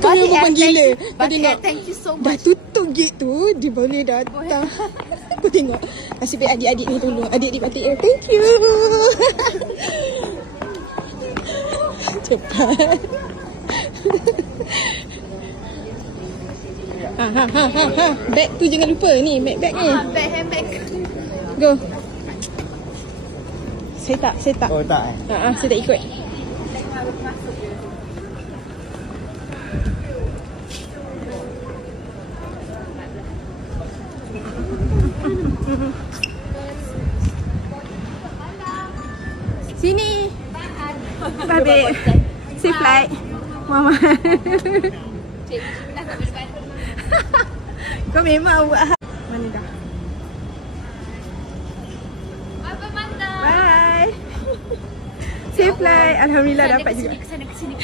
Kau memang gila. Kau Batik tengok. thank you so Dah much. tutup gate tu, dia boleh datang. Kau tengok. Nasib baik adik-adik ni tolong. Adik-adik batik. Thank you. Cepat. Ha. Bag tu jangan lupa ni. Bag ni. Bag handbag. Go. Saya tak. Oh tak Saya tak ikut. Sini. Babe. Safe flight. Mama. Kau memang buat mana dah? Bye. Safe flight. Alhamdulillah dapat juga. Kesana kesini.